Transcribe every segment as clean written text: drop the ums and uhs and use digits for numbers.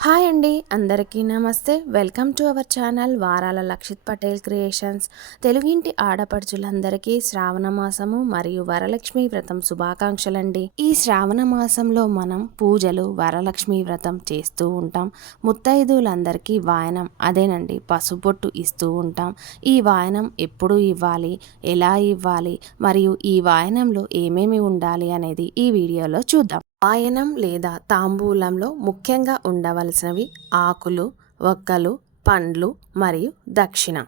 Hi అండి, అందరికీ నమస్తే. వెల్కమ్ టు అవర్ ఛానల్ వారాల లక్షిత్ పటేల్ క్రియేషన్స్. తెలుగింటి ఆడపడుచులందరికీ శ్రావణ మాసము మరియు వరలక్ష్మి వ్రతం శుభాకాంక్షలండి. ఈ శ్రావణ మాసంలో మనం పూజలు, వరలక్ష్మి వ్రతం చేస్తూ ఉంటాం. ముత్తైదువులందరికీ వాయనం, అదేనండి పసుపొట్టు ఇస్తూ ఉంటాం. ఈ వాయనం ఎప్పుడు ఇవ్వాలి, ఎలా ఇవ్వాలి, మరియు ఈ వాయనంలో ఏమేమి ఉండాలి అనేది ఈ వీడియోలో చూద్దాం. వాయనం లేదా తాంబూలంలో ముఖ్యంగా ఉండవలసినవి ఆకులు, ఒక్కలు, పండ్లు మరియు దక్షిణ.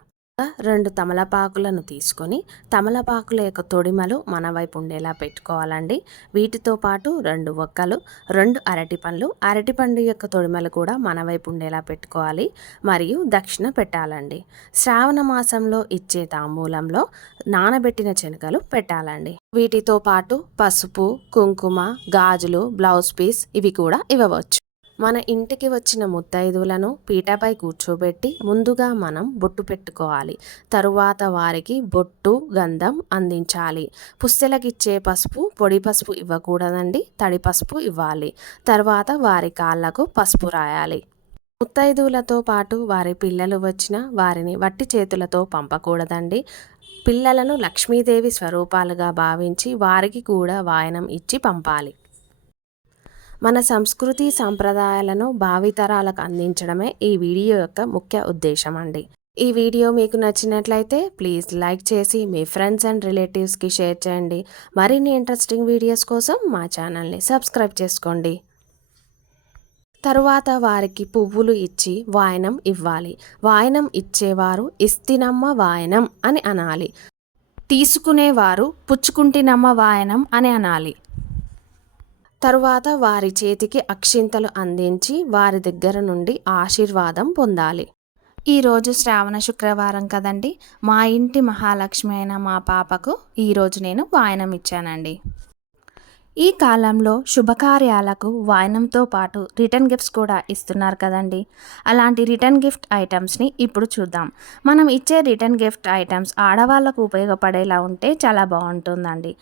2 తమలపాకులను తీసుకొని తమలపాకుల యొక్క తొడిమలు మన వైపు ఉండేలా పెట్టుకోవాలండి. వీటితో పాటు 2 ఒక్కలు, 2 అరటిపండ్లు, అరటిపండు యొక్క తొడిమలు కూడా మన వైపు ఉండేలా పెట్టుకోవాలి మరియు దక్షిణ పెట్టాలండి. శ్రావణ మాసంలో ఇచ్చే తాంబూలంలో నానబెట్టిన శనగలు పెట్టాలండి. వీటితో పాటు పసుపు, కుంకుమ, గాజులు, బ్లౌజ్ పీస్ ఇవి కూడా ఇవ్వవచ్చు. మన ఇంటికి వచ్చిన ముత్తైదువులను పీటపై కూర్చోబెట్టి ముందుగా మనం బొట్టు పెట్టుకోవాలి. తరువాత వారికి బొట్టు, గంధం అందించాలి. పుస్తెలకిచ్చే పసుపు పొడి పసుపు ఇవ్వకూడదండి, తడి పసుపు ఇవ్వాలి. తర్వాత వారి కాళ్ళకు పసుపు రాయాలి. ముత్తైదువులతో పాటు వారి పిల్లలు వచ్చిన వారిని వట్టి చేతులతో పంపకూడదండి. పిల్లలను లక్ష్మీదేవి స్వరూపాలుగా భావించి వారికి కూడా వాయనం ఇచ్చి పంపాలి. మన సంస్కృతి సాంప్రదాయాలను భావితరాలకు అందించడమే ఈ వీడియో యొక్క ముఖ్య ఉద్దేశం అండి. ఈ వీడియో మీకు నచ్చినట్లయితే ప్లీజ్ లైక్ చేసి మీ ఫ్రెండ్స్ అండ్ రిలేటివ్స్కి షేర్ చేయండి. మరిన్ని ఇంట్రెస్టింగ్ వీడియోస్ కోసం మా ఛానల్ని సబ్స్క్రైబ్ చేసుకోండి. తరువాత వారికి పువ్వులు ఇచ్చి వాయనం ఇవ్వాలి. వాయనం ఇచ్చేవారు ఇస్తినమ్మ వాయనం అని అనాలి. తీసుకునేవారు పుచ్చుకుంటినమ్మ వాయనం అని అనాలి. తరువాత వారి చేతికి అక్షింతలు అందించి వారి దగ్గర నుండి ఆశీర్వాదం పొందాలి. ఈరోజు శ్రావణ శుక్రవారం కదండి, మా ఇంటి మహాలక్ష్మి అయిన మా పాపకు ఈరోజు నేను వాయనం ఇచ్చానండి. ఈ కాలంలో శుభకార్యాలకు వాయనంతో పాటు రిటర్న్ గిఫ్ట్స్ కూడా ఇస్తున్నారు కదండి. అలాంటి రిటర్న్ గిఫ్ట్ ఐటమ్స్ని ఇప్పుడు చూద్దాం. మనం ఇచ్చే రిటర్న్ గిఫ్ట్ ఐటమ్స్ ఆడవాళ్ళకు ఉపయోగపడేలా ఉంటే చాలా బాగుంటుందండి.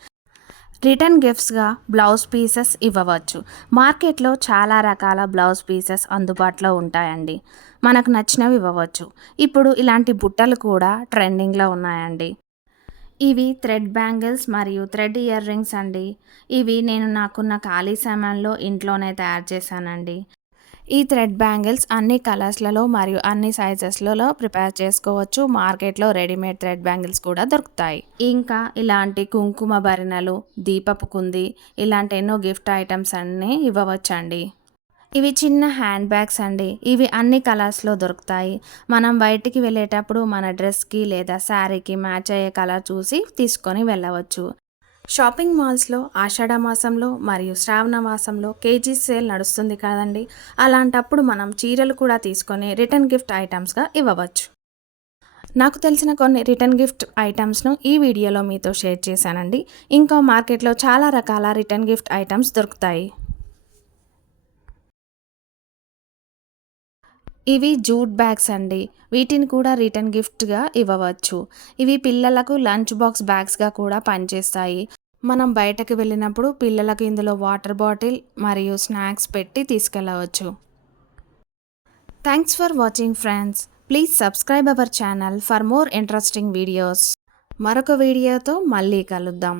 రిటర్న్ గిఫ్ట్స్గా బ్లౌజ్ పీసెస్ ఇవ్వవచ్చు. మార్కెట్లో చాలా రకాల బ్లౌజ్ పీసెస్ అందుబాటులో ఉంటాయండి. మనకు నచ్చినవి ఇవ్వవచ్చు. ఇప్పుడు ఇలాంటి బుట్టలు కూడా ట్రెండింగ్లో ఉన్నాయండి. ఇవి థ్రెడ్ బ్యాంగిల్స్ మరియు థ్రెడ్ ఇయర్ రింగ్స్ అండి. ఇవి నేను నాకున్న ఖాళీ సమయంలో ఇంట్లోనే తయారు చేశానండి. ఈ థ్రెడ్ బ్యాంగిల్స్ అన్ని కలర్స్లలో మరియు అన్ని సైజెస్లలో ప్రిపేర్ చేసుకోవచ్చు. మార్కెట్లో రెడీమేడ్ థ్రెడ్ బ్యాంగిల్స్ కూడా దొరుకుతాయి. ఇంకా ఇలాంటి కుంకుమ భరిణలు, దీపపు కుంది, ఇలాంటి ఎన్నో గిఫ్ట్ ఐటమ్స్ అన్నీ ఇవ్వవచ్చండి. ఇవి చిన్న హ్యాండ్ బ్యాగ్స్ అండి. ఇవి అన్ని కలర్స్లో దొరుకుతాయి. మనం బయటికి వెళ్ళేటప్పుడు మన డ్రెస్కి లేదా శారీకి మ్యాచ్ అయ్యే కలర్ చూసి తీసుకొని వెళ్ళవచ్చు. షాపింగ్ మాల్స్లో ఆషాఢ మాసంలో మరియు శ్రావణ మాసంలో కేజీ సేల్ నడుస్తుంది కదండి. అలాంటప్పుడు మనం చీరలు కూడా తీసుకొని రిటర్న్ గిఫ్ట్ ఐటమ్స్గా ఇవ్వవచ్చు. నాకు తెలిసిన కొన్ని రిటర్న్ గిఫ్ట్ ఐటమ్స్ను ఈ వీడియోలో మీతో షేర్ చేశానండి. ఇంకా మార్కెట్లో చాలా రకాల రిటర్న్ గిఫ్ట్ ఐటమ్స్ దొరుకుతాయి. ఇవి జూట్ బ్యాగ్స్ అండి. వీటిని కూడా రిటర్న్ గిఫ్ట్గా ఇవ్వవచ్చు. ఇవి పిల్లలకు లంచ్ బాక్స్ బ్యాగ్స్గా కూడా పనిచేస్తాయి. మనం బయటకు వెళ్ళినప్పుడు పిల్లలకు ఇందులో వాటర్ బాటిల్ మరియు స్నాక్స్ పెట్టి తీసుకెళ్ళవచ్చు. Thanks for watching friends. Please subscribe our channel for more interesting videos. మరొక వీడియోతో మళ్ళీ కలుద్దాం.